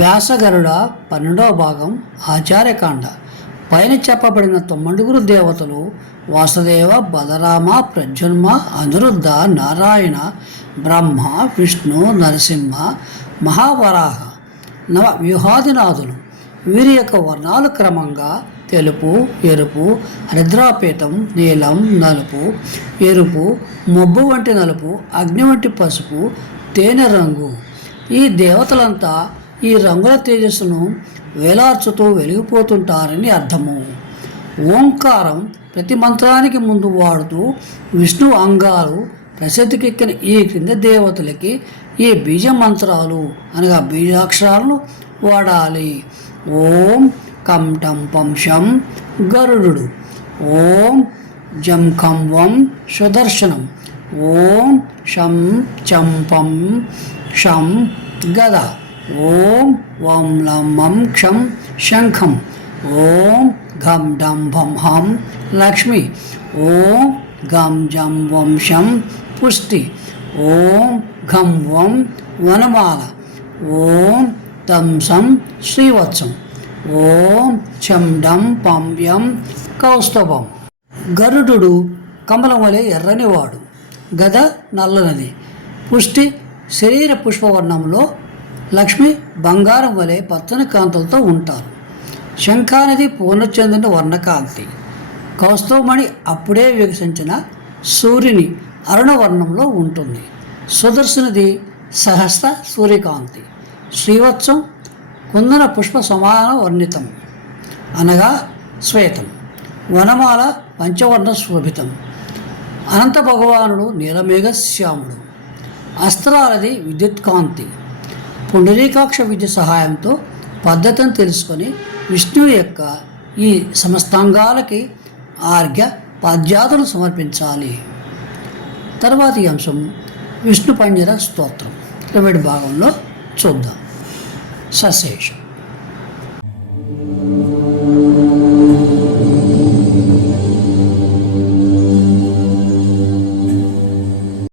వ్యాసగరుడ పన్నెండవ భాగం ఆచార్యకాండ. పైన చెప్పబడిన తొమ్మిడుగురు దేవతలు వాసుదేవ బలరామ ప్రజున్మ అనిరుద్ధ నారాయణ బ్రహ్మ విష్ణు నరసింహ మహావరాహ నవ వ్యూహాదినాథులు. వీరి యొక్క వర్ణాలు క్రమంగా తెలుపు ఎరుపు హరిద్రాపీఠం నీలం నలుపు ఎరుపు మబ్బు వంటి నలుపు అగ్ని వంటి పసుపు తేనె రంగు. ఈ దేవతలంతా ఈ రంగుల తేజస్సును వేలార్చుతూ వెలిగిపోతుంటారని అర్థము. ఓంకారం ప్రతి మంత్రానికి ముందు వాడుతూ విష్ణు అంగాలు ప్రసిద్ధికెక్కిన ఈ క్రింద దేవతలకి ఈ బీజ మంత్రాలు అనగా బీజాక్షరాలను వాడాలి. ఓం కంఠం పంశం శం గరుడు. ఓం జం సుదర్శనం. ఓం శం చంపం షం గద. ఓం వం లం మం క్షం శంఖం. ఓం ఘం డం భం హం లక్ష్మి. ఓం గం జం వం శం పుష్టి. ఓం ఘం వం వనమాల. ఓం తం సం శ్రీవత్సం. ఓం చం డం పం యం కౌస్తవం గరుడు కమలం వలె ఎర్రనివాడు. గద నల్లనది. పుష్టి శరీర పుష్పవర్ణంలో లక్ష్మి బంగారం వలె పచ్చని కాంతులతో ఉంటారు. శంఖానది పూర్ణచంద్రుని వర్ణకాంతి. కౌస్తవమణి అప్పుడే వికసించిన సూర్యుని అరుణవర్ణంలో ఉంటుంది. సుదర్శనది సహస్ర సూర్యకాంతి. శ్రీవత్సం కుందన పుష్ప సమాన వర్ణితం. అనగా శ్వేతం. వనమాల పంచవర్ణ శోభితం. అనంత భగవానుడు నీలమేఘ శ్యాముడు అస్త్రాలది విద్యుత్కాంతి. పుండరీకాక్ష విద్య సహాయంతో పద్ధతిని తెలుసుకొని విష్ణువు యొక్క ఈ సమస్తాంగాలకి ఆర్ఘ్య పాద్యాతను సమర్పించాలి. తర్వాతి అంశం విష్ణు పంజర స్తోత్రం. ఇరవై భాగంలో చూద్దాం. సశేషం.